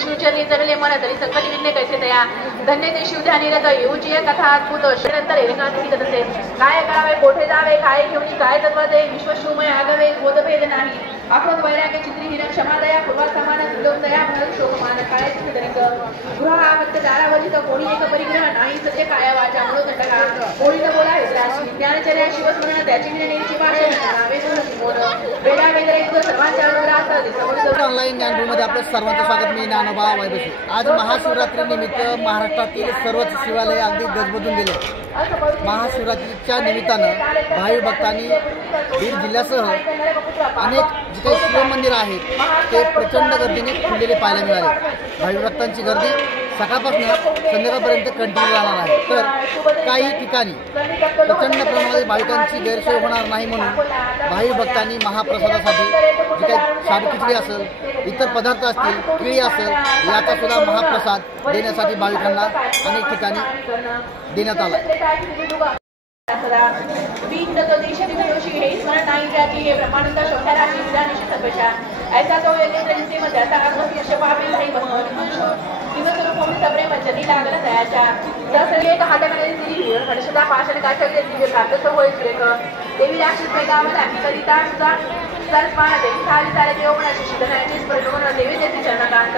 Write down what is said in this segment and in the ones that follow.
शिवचरणी जरले मन तरी संकट विघ्ने कैसे तया धन्य ते शिवध्यानी रथ येऊची कथा अद्भुत नंतर एकांतिकी तसे काय करावे कोठे जावे काय घेऊन काय तत्व दे विश्वशिवमय आगवे बोधभेद नाही आखोद वैराग्य चित्रीहीन क्षमादया पूर्वा समान दया म्हणून शोकमान काय तरीक गृह आवत्त दारावजित कोणी एक परिग्रह नाही सत्य काया वाचा म्हणून दंडका कोणी न बोला हित्राशी ज्ञानचर्या शिवस्मरण त्याची निर्णयाची भाषा नावे मोर वेदा वेदरेक सर्वांच्या अनुरात ऑनलाईन ज्ञानभूमीमध्ये आपलं सर्वांचं स्वागत. मी ज्ञानोबा वैभवशी. आज महाशिवरात्री निमित्त महाराष्ट्रातील सर्वच शिवालय अगदी गजबजून गेले. महाशिवरात्रीच्या निमित्तानं भाविक भक्तांनी बीड जिल्ह्यासह अनेक जे काही शिवमंदिरं आहेत ते प्रचंड गर्दीने फुललेले पाहायला मिळाले. भाविक भक्तांची गर्दी सकाळपासून संध्याकाळपर्यंत कंटिन्यू राहणार आहे. तर काही ठिकाणी प्रचंड प्रमाणात भाविकांची गैरसोय होणार नाही म्हणून भाविक भक्तांनी महाप्रसादासाठी जे काही शाबू खिचडी असेल इतर पदार्थ असतील केळी असेल याचा सुद्धा महाप्रसाद देण्यासाठी भाविकांना अनेक ठिकाणी देण्यात आला. ऐसा तो प्रेम जनी लागला दयाच्या जसले हाताकडे हर्षदा पाषाण काठवले दिव्य प्राप्त होय सुरेख देवी राक्षस वेगावला करिता सुद्धा सरस्मान देवी थाली सारे देवगुणाची शिदनाची स्पर्शवन देवी देवी चरणकांत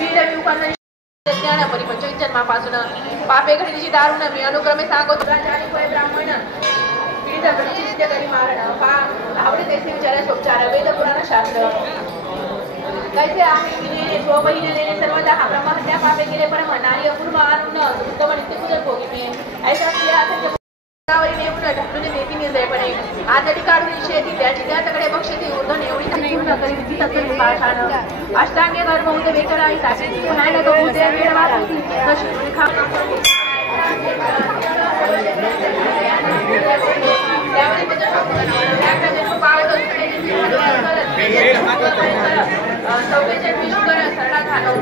वीर विउपन्न ज्ञान परिपंचवित जन्मापासून पापे घडीची दारुण मी अनुक्रमे सांगो तुला जाणी होय ब्राह्मण पीडित गणित नित्य करी मारण पा आवडे तेथे विचारा शोपचार वेद पुराण शास्त्र कैसे आम्ही विनेने स्वबहिने लेने सर्वदा हा ब्रह्महत्या पापे गेले परम नारी अपूर्व आरुण उत्तम नित्य पूजन भोगी मी ऐसा किया गावरी नेऊन ढकलून देती निर्दयपणे आदडी काढून शेती त्याची त्याच्याकडे बक्षती उर्धन एवढी पूर्ण करी तत्व पाषाण अष्टांगे धर्म होते वेकराई साक्षी नाही तो होते वेळवासी कशी खा त्यावेळी त्याच्या पाळत सौवेचे विश्वर सरळा घालव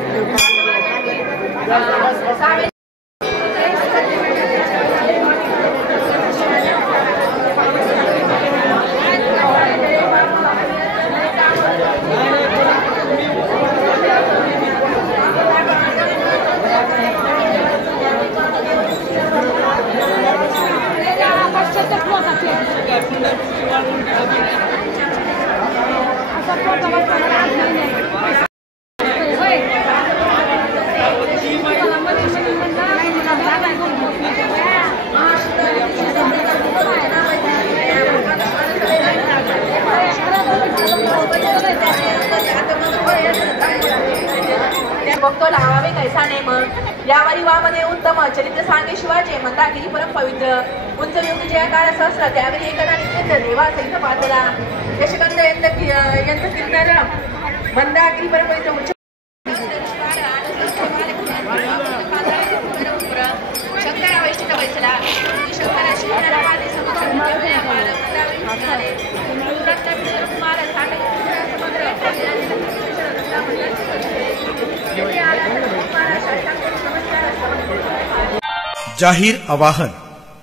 भक्तो लावावे कैसा नेम यावरी वामने उत्तम चरित्र सांगे शिवाचे मंदागिरी परम पवित्र उंच युग जयकार सहस्र त्यावेळी एकदा नित्य देवा सहित पातला यशगंध यंत्र कीर्तन मंदागिरी परम पवित्र उच्च शंकरा वैष्णव वैसला शंकरा शिवरा वादे जाहीर आवाहन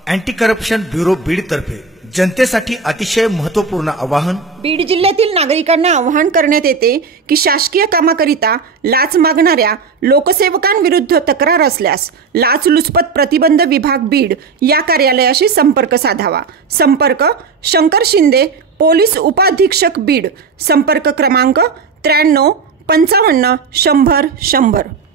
अँटी करप्शन ब्युरो बीड तर्फे जनतेसाठी अतिशय महत्त्वपूर्ण आवाहन. बीड जिल्ह्यातील नागरिकांना आवाहन करण्यात येते की शासकीय कामाकरिता लाच मागणाऱ्या लोकसेवकांविरुद्ध तक्रार असल्यास लाचलुचपत प्रतिबंध विभाग बीड या कार्यालयाशी संपर्क साधावा. संपर्क शंकर शिंदे पोलीस उपाधीक्षक बीड. संपर्क क्रमांक 93 55 100 100.